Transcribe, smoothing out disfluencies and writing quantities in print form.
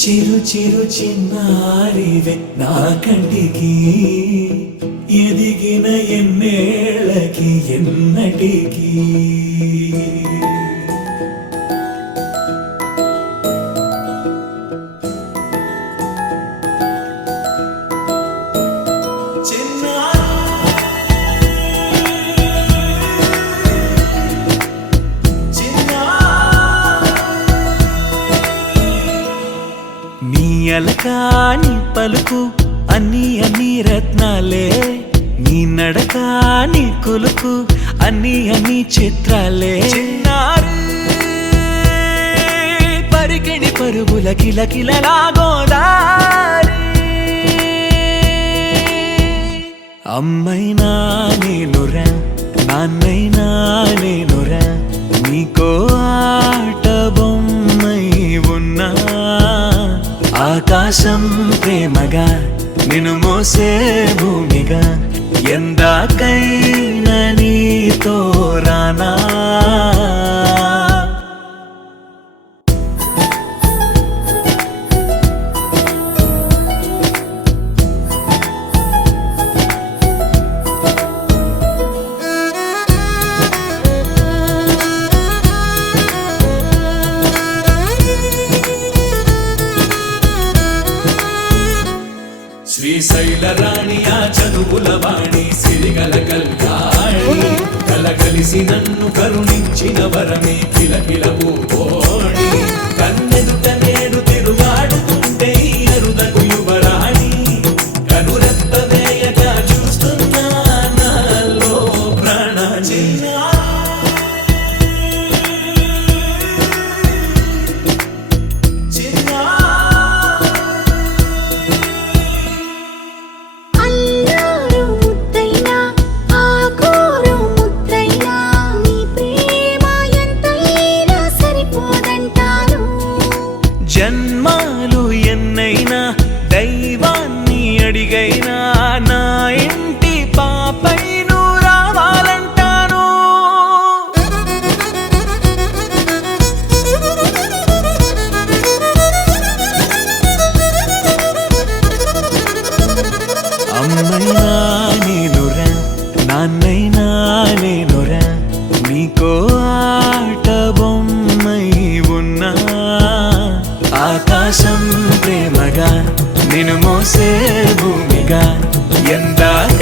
చిరు చిరు చిన్నారివే నా కంటికి ఎదిగిన ఎన్నేళ్ళకి ఎన్నటికి అలకాని పలుకు అన్ని అన్ని రత్నాలే నీ నడక నీ కులుకు అన్ని అన్ని చిత్రాలే చిన్నారు పరికిణి పరుగుల కిలకిలలా గోదారి అమ్మైనా నేనురా నాన్నైనా నేనురా నీకో ఆట బొమ్మై ఉన్నా ఆకాశం ప్రేమగా నిన్ను మోసే భూమిగా ఎందాకైనా నీతో రానా శ్రీశైల రాణి ఆ చదువుల వాణి సిరిగల కల్యాణి కలగలిసి నన్ను కరుణించిన వరమే కిలకిల పూకోణి కన్నెదుట నేడు తిరుగాడుతుంటే అరుదకు యువరాణి కనురెప్ప వేయక చూస్తున్నా నాలో ప్రాణ జన్మాలు ఎన్నైనా దైవాన్ని అడిగైనా నా ఇంటి పాపై నువ్వు రావాలంటాను అమ్మైనా నేనురా నాన్నైనా నేనురా నీకో ఆట బొమ్మై ఉన్నా ఆకాశం ప్రేమగా నిన్ను మోసే భూమిగా ఎందాక